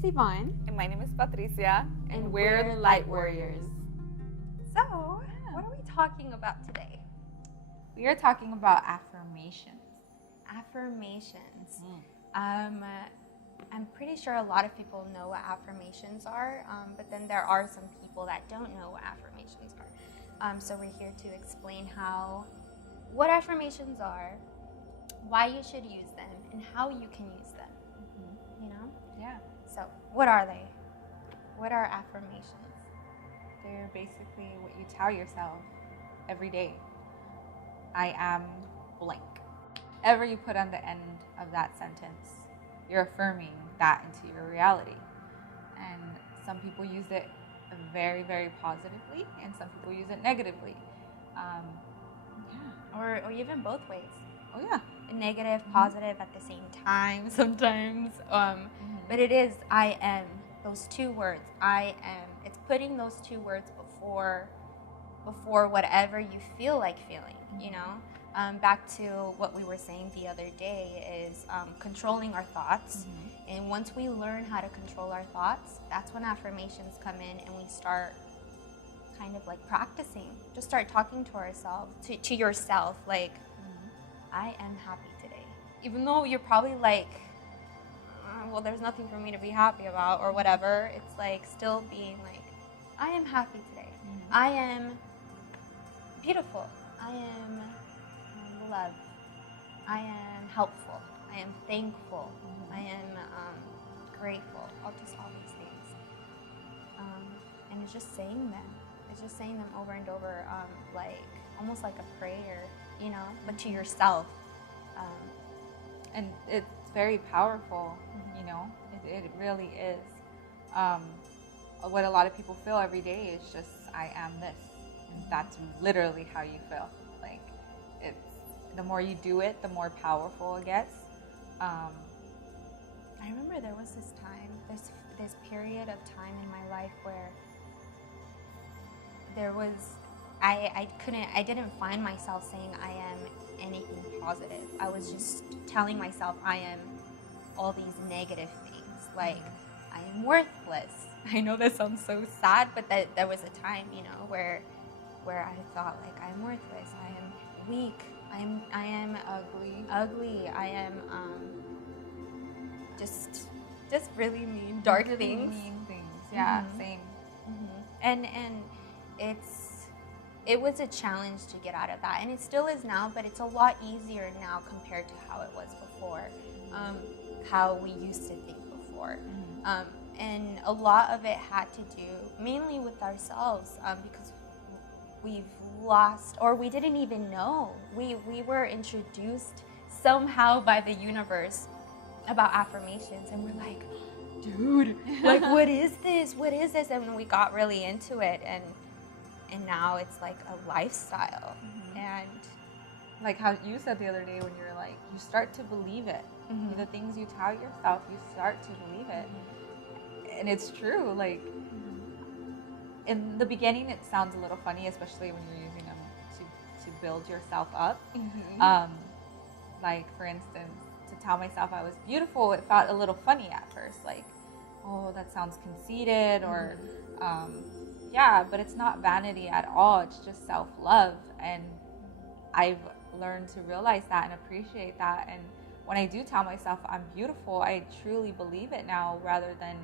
is Yvonne. And my name is Patricia. And we're LightWarriorz. So, what are we talking about today? We are talking about affirmations. Affirmations. I'm pretty sure a lot of people know what affirmations are, but then there are some people that don't know what affirmations are. So we're here to explain what affirmations are, why you should use them, and how you can use them. You know? Yeah. So, what are they? What are affirmations? They're basically what you tell yourself every day. I am blank. Whatever you put on the end of that sentence, you're affirming that into your reality. And some people use it very, very positively, and some people use it negatively. Or even both ways. Oh, yeah. Negative, positive at the same time sometimes. But it is I am. Those two words, I am. It's putting those two words before whatever you feel like feeling, you know? Back to what we were saying the other day is controlling our thoughts. And once we learn how to control our thoughts, that's when affirmations come in and we start kind of like practicing. Just start talking to ourselves, to yourself, like, I am happy today. Even though you're probably like, well, there's nothing for me to be happy about or whatever, it's like still being like, I am happy today. I am beautiful. I am loved. I am helpful. I am thankful. I am grateful. All these things. And it's just saying them. It's just saying them over and over, like almost like a prayer, you know, but to yourself. And it's very powerful, you know, it really is. What a lot of people feel every day is just, I am this. And that's literally how you feel. Like, it's, the more you do it, the more powerful it gets. I remember there was this time, this period of time in my life where there was, I didn't find myself saying I am anything positive. I was just telling myself I am all these negative things, like I am worthless. I know that sounds so sad, but there was a time, you know, where I thought like I'm worthless, I am weak, I am ugly, I am just really mean, dark really things. Mean things, yeah, same. And it was a challenge to get out of that, and it still is now, but it's a lot easier now compared to how it was before, how we used to think before. And a lot of it had to do mainly with ourselves, because we've lost, or we didn't even know. We were introduced somehow by the universe about affirmations, and we're like, dude, like, what is this? What is this? And we got really into it, and now it's like a lifestyle. And like how you said the other day when you were like, you start to believe it. The things you tell yourself, you start to believe it. And it's true. Like, in the beginning, it sounds a little funny, especially when you're using them to build yourself up. Like, for instance, to tell myself I was beautiful, it felt a little funny at first. Like, oh, that sounds conceited, or yeah, but it's not vanity at all. It's just self-love. And I've learned to realize that and appreciate that. And when I do tell myself I'm beautiful, I truly believe it now, rather than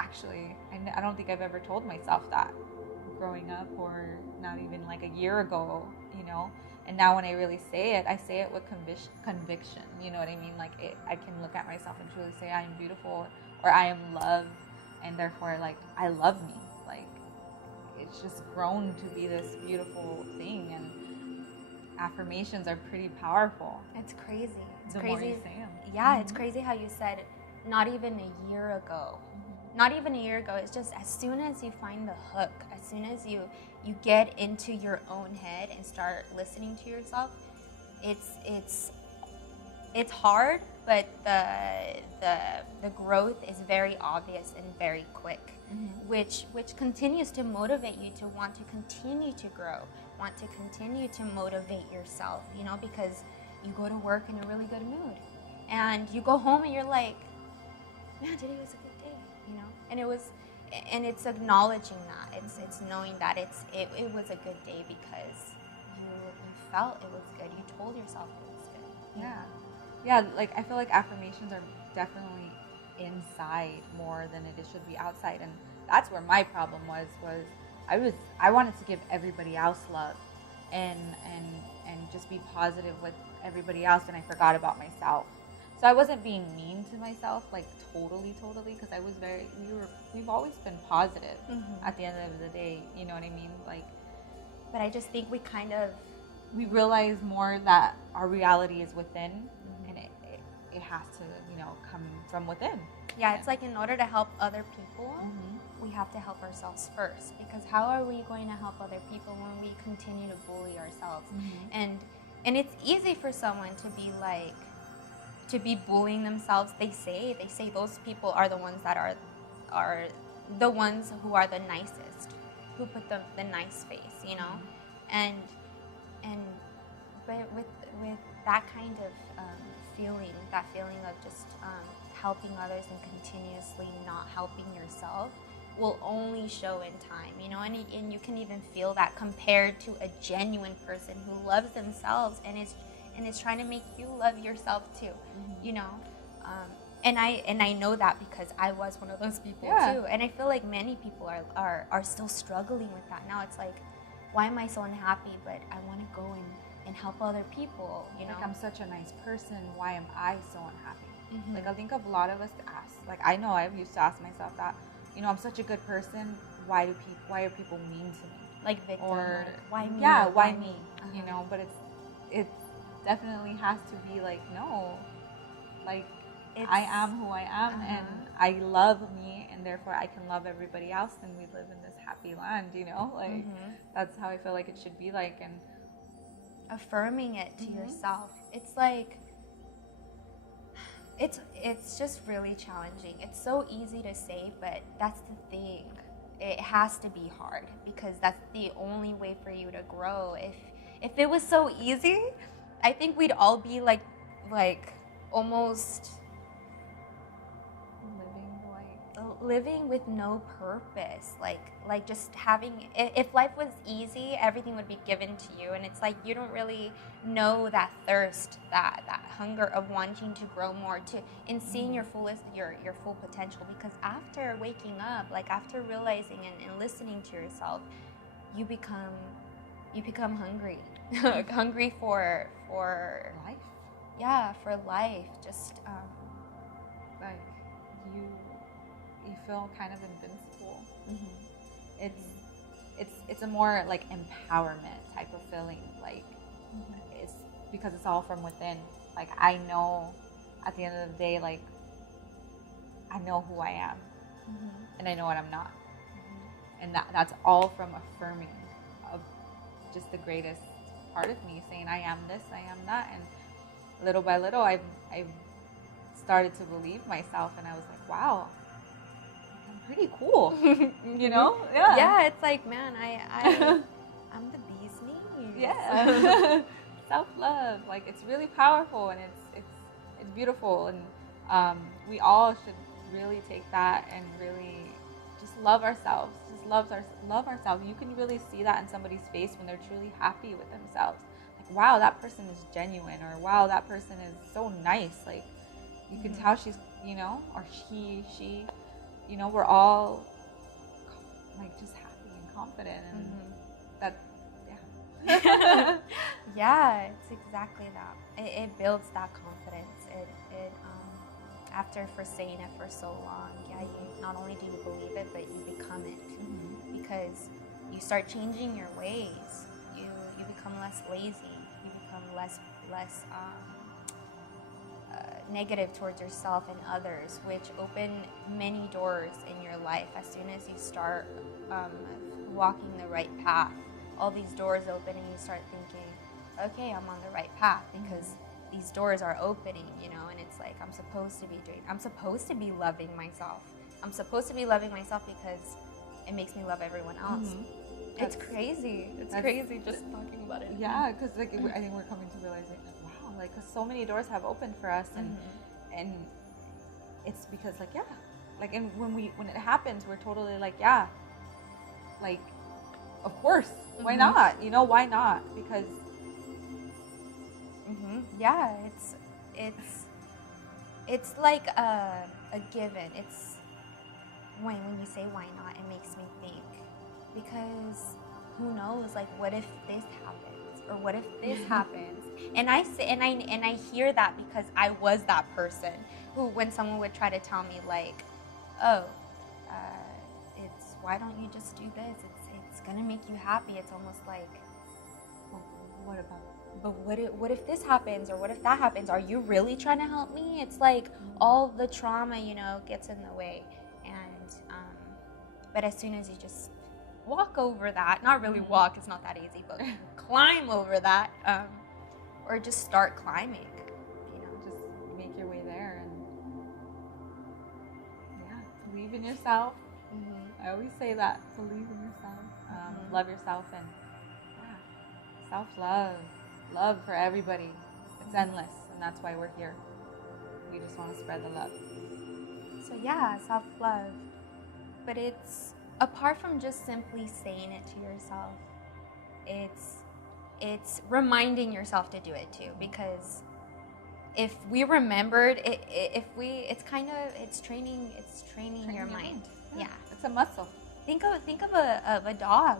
actually, I don't think I've ever told myself that growing up, or not even like a year ago, you know. And now when I really say it, I say it with conviction, you know what I mean? Like, I can look at myself and truly say I am beautiful, or I am loved, and therefore, like, I love me. Like, it's just grown to be this beautiful thing, and affirmations are pretty powerful. it's crazy. It's The crazy. more you say them. Yeah, it's crazy how you said not even a year ago. Not even a year ago. It's just as soon as you find the hook, as soon as you get into your own head and start listening to yourself, it's hard, but the growth is very obvious and very quick, which continues to motivate you to want to continue to grow, want to continue to motivate yourself, you know, because you go to work in a really good mood, and you go home and you're like, man, today was a good day. you know. And it's acknowledging that, it's knowing that it was a good day because you felt it was good, you told yourself it was good. Yeah, like I feel like affirmations are definitely inside more than it should be outside, and that's where my problem was I wanted to give everybody else love and just be positive with everybody else, and I forgot about myself. So I wasn't being mean to myself, like totally, because I was we've always been positive at the end of the day, you know what I mean? Like, but I just think we realize more that our reality is within, and it has to, you know, come from within. Yeah, it's like in order to help other people, we have to help ourselves first. Because how are we going to help other people when we continue to bully ourselves? And it's easy for someone to be bullying themselves. They say those people are the ones that are the ones who are the nicest, who put the nice face, you know, but with that kind of that feeling of just helping others and continuously not helping yourself will only show in time, you know, and you can even feel that compared to a genuine person who loves themselves and is trying to make you love yourself too, you know, and I know that because I was one of those people too, and I feel like many people are still struggling with that now. It's like, why am I so unhappy? But I want to go and help other people, you know. Like, I'm such a nice person, why am I so unhappy? Like, I think of a lot of us ask, like, I know I used to ask myself that, you know, I'm such a good person, why are people mean to me? Like victim, or why me? Yeah, why me? You know, but it definitely has to be like, no, like, I am who I am, and I love me, and therefore I can love everybody else, and we live in this happy land, you know, like, that's how I feel like it should be like. And affirming it to yourself, it's like, it's just really challenging. It's so easy to say, but that's the thing, it has to be hard, because that's the only way for you to grow. If it was so easy, I think we'd all be like almost living with no purpose, like just having, if life was easy, everything would be given to you, and it's like you don't really know that thirst, that hunger of wanting to grow more, and seeing your full potential. Because after waking up, like after realizing and listening to yourself, you become hungry hungry for life. Yeah, for life. Just like you feel kind of invincible. It's a more like empowerment type of feeling. Like it's because it's all from within. Like, I know at the end of the day, like, I know who I am, and I know what I'm not, and that's all from affirming of just the greatest part of me, saying I am this, I am that, and little by little, I've started to believe myself, and I was like, wow, I'm pretty cool, you know? Yeah, it's like, man, I'm the bee's knees. Yeah. Self-love, like, it's really powerful, and it's beautiful, and we all should really take that and really just love ourselves. Just love ourselves. You can really see that in somebody's face when they're truly happy with themselves. Like, wow, that person is genuine, or wow, that person is so nice. Like, you can tell she's, you know, or she, you know, we're all like just happy and confident, and that, yeah. Yeah, it's exactly that. It builds that confidence. It after for saying it for so long, you not only do you believe it, but you become it, because you start changing your ways. You become less lazy. You become less negative towards yourself and others, which open many doors in your life. As soon as you start walking the right path, all these doors open, and you start thinking, okay, I'm on the right path, because these doors are opening, you know, and it's like, I'm supposed to be loving myself. I'm supposed to be loving myself because it makes me love everyone else. It's crazy. It's crazy just talking about it. Yeah, because like I think we're coming to realize, like, wow, like, because so many doors have opened for us, and it's because, like, yeah, Like, and when it happens, we're totally like, yeah, like, of course, why not? You know, why not? Because yeah, it's like a given. It's when you say why not, it makes me think, because who knows, like, what if this happens, or what if this happens? And I say, and I hear that because I was that person who, when someone would try to tell me like, oh, it's, why don't you just do this? It's gonna make you happy. It's almost like, well, what about? But what if this happens, or what if that happens? Are you really trying to help me? It's like all the trauma, you know, gets in the way. And but as soon as you just walk over that, not really walk, it's not that easy, but climb over that, or just start climbing, you know, just make your way there, and yeah, believe in yourself. I always say that, believe in yourself, love yourself, and yeah, self-love. Love for everybody. It's endless, and that's why we're here. We just want to spread the love. So yeah, self-love. But it's, apart from just simply saying it to yourself, it's reminding yourself to do it too. Because if we remembered, it's training your mind. Yeah, it's a muscle. Think of a dog.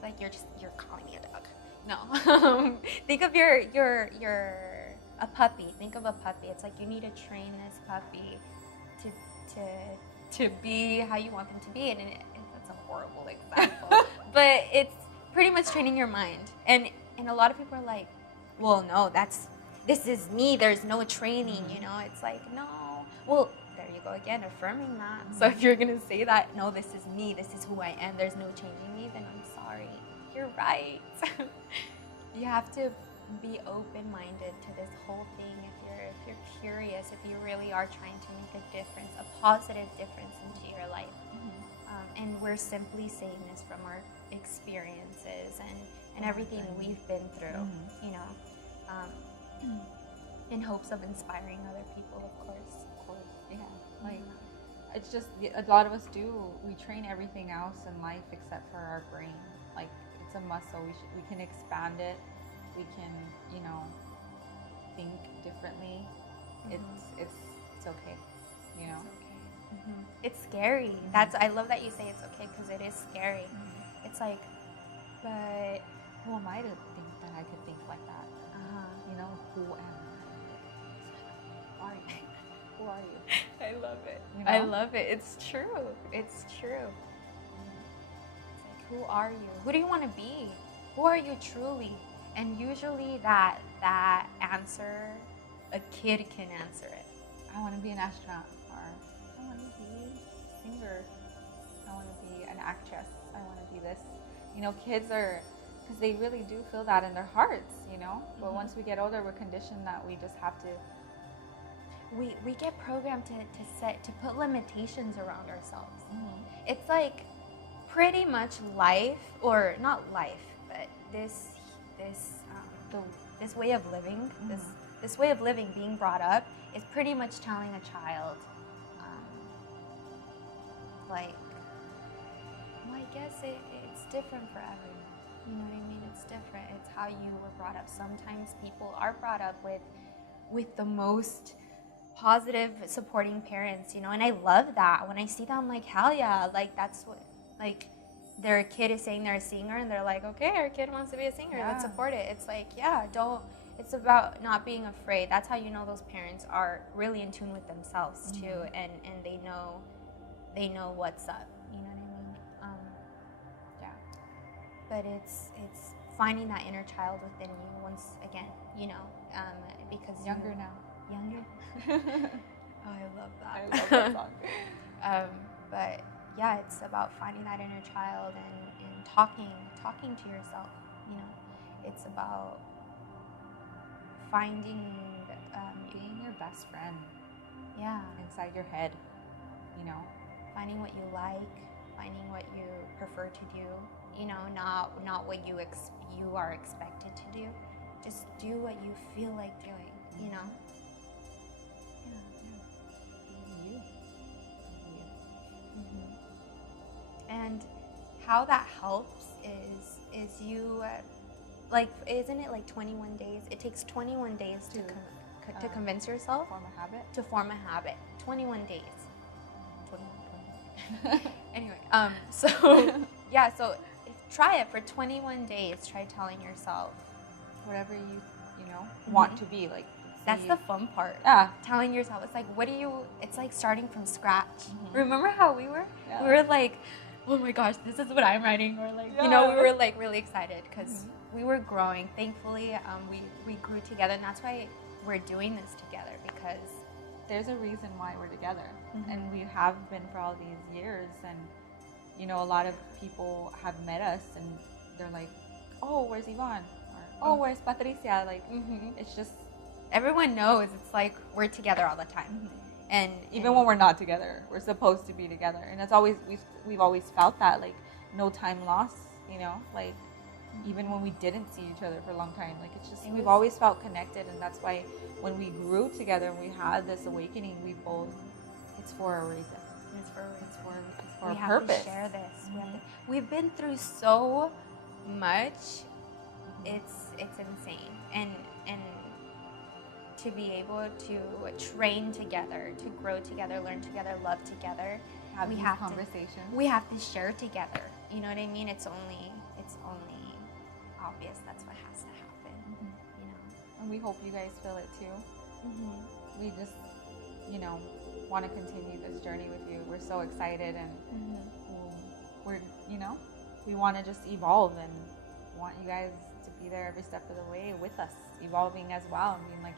Like you're calling me a dog. No. Think of a puppy. Think of a puppy. It's like you need to train this puppy to be how you want them to be. And that's a horrible example. But it's pretty much training your mind. And a lot of people are like, well, no, this is me. There's no training, you know? It's like, no. Well, there you go again, affirming that. So if you're going to say that, no, this is me. This is who I am. There's no changing me. Then I'm sorry. You're right. You have to be open-minded to this whole thing. If you're curious, if you really are trying to make a difference, a positive difference into your life. And we're simply saying this from our experiences and everything we've been through, you know, in hopes of inspiring other people, of course. Yeah. Like, it's just, a lot of us we train everything else in life except for our brain. Like, it's a muscle. We can expand it. We can, you know, think differently. It's okay, you know. It's okay. It's scary. I love that you say it's okay, because it is scary. It's like, but who am I to think that I could think like that? You know, who am I? Who are you? I love it. You know? I love it. It's true. It's true. Who are you? Who do you want to be? Who are you truly? And usually that answer, a kid can answer it. I want to be an astronaut, or I want to be a singer. I want to be an actress. I want to be this. You know, kids are, because they really do feel that in their hearts, you know? But once we get older, we're conditioned that we just have to. We get programmed to put limitations around ourselves. It's like, pretty much life, or not life, but this way of living, this way of living being brought up is pretty much telling a child, like, well, I guess it's different for everyone. You know what I mean? It's different. It's how you were brought up. Sometimes people are brought up with the most positive, supporting parents, you know, and I love that. When I see that, I'm like, hell yeah, like, that's what, like, their kid is saying they're a singer, and they're like, okay, our kid wants to be a singer, let's support it. It's like, yeah, it's about not being afraid. That's how you know those parents are really in tune with themselves too, and they know what's up, you know what I mean? But it's finding that inner child within you once again, you know, because Younger now. Oh, I love that. I love that song. But yeah, it's about finding that inner child and talking to yourself, you know. It's about finding being your best friend. Yeah. Inside your head, you know. Finding what you like, finding what you prefer to do, you know, not what you are expected to do. Just do what you feel like doing, you know. You. And how that helps is you, like, isn't it like 21 days? It takes 21 days to convince yourself. Form a habit. To form a habit. 21 days. 21. Anyway, so, yeah, so try it for 21 days. Try telling yourself. Whatever you know, want to be. Like, that's the fun part. Yeah. Telling yourself, it's like, it's like starting from scratch. Remember how we were? Yeah. We were like, oh my gosh, this is what I'm writing. Or like, you know, we were like really excited because we were growing. Thankfully, we grew together, and that's why we're doing this together, because there's a reason why we're together. And we have been for all these years. And, you know, a lot of people have met us and they're like, oh, where's Yvonne? Or, oh, where's Patricia? Like, it's just, everyone knows it's like we're together all the time. And even when we're not together, we're supposed to be together. And it's always, we've always felt that, like, no time lost, you know, like, even when we didn't see each other for a long time, like, it's just, we've always felt connected. And that's why when we grew together and we had this awakening, we both, it's for a reason. It's for a we have purpose. to share this. We've been through so much. It's insane. And to be able to train together, to grow together, learn together, love together, we have conversations. We have to share together. You know what I mean? It's only obvious that's what has to happen. You know. And we hope you guys feel it too. We just, you know, want to continue this journey with you. We're so excited, and we're, you know, we want to just evolve and want you guys to be there every step of the way with us, evolving as well, and being like,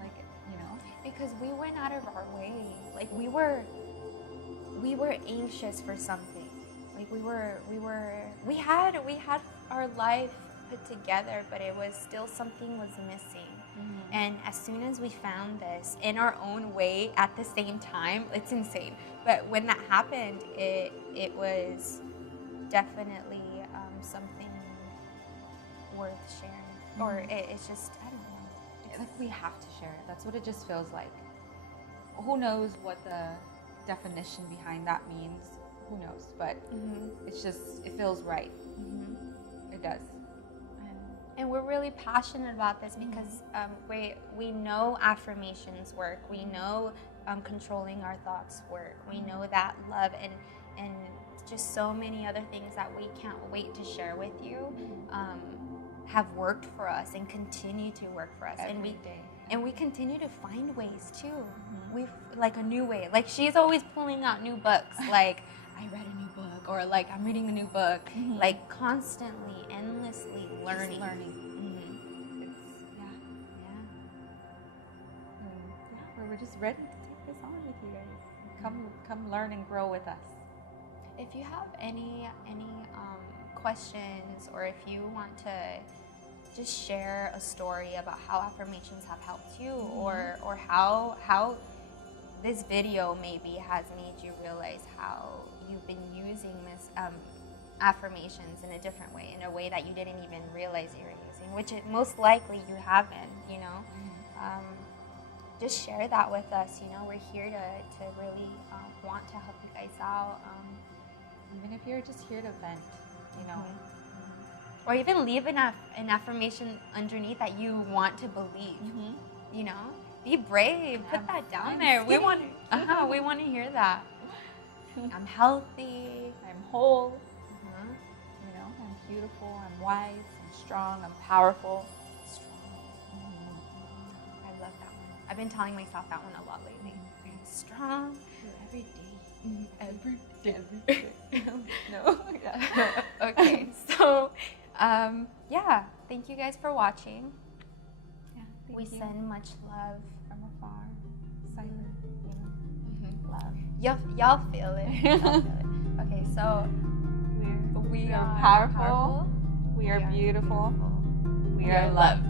like, you know, because we went out of our way. Like, we were anxious for something. Like, we had our life put together, but it was still, something was missing. And as soon as we found this in our own way at the same time, it's insane. But when that happened, it was definitely something worth sharing. Or it's just, I don't know. It's like we have to share it. That's what it just feels like. Who knows what the definition behind that means? Who knows? But it's just, it feels right. It does. And we're really passionate about this because we know affirmations work. We know controlling our thoughts work. We know that love and just so many other things that we can't wait to share with you have worked for us and continue to work for us. And we continue to find ways too. We've, like, a new way. Like, she's always pulling out new books. Like, I read a new book, or like, I'm reading a new book. Like, constantly, endlessly learning. We're just ready to take this on with you guys. Come learn and grow with us. If you have any questions, or if you want to just share a story about how affirmations have helped you, or how this video maybe has made you realize how you've been using this affirmations in a different way, in a way that you didn't even realize you were using, which most likely you haven't, you know. Just share that with us. You know, we're here to really want to help you guys out. Even if you're just here to vent, you know. Or even leave an affirmation underneath that you want to believe. You know, be brave. Put that down there. We want to hear that. I'm healthy. I'm whole. You know, I'm beautiful. I'm wise. I'm strong. I'm powerful. I love that one. I've been telling myself that one a lot lately. I'm strong every day. Every day. No. Okay, so yeah, thank you guys for watching. We send much love from afar, silent, love. Y'all feel it. Okay, so we are powerful. We are beautiful. We are loved.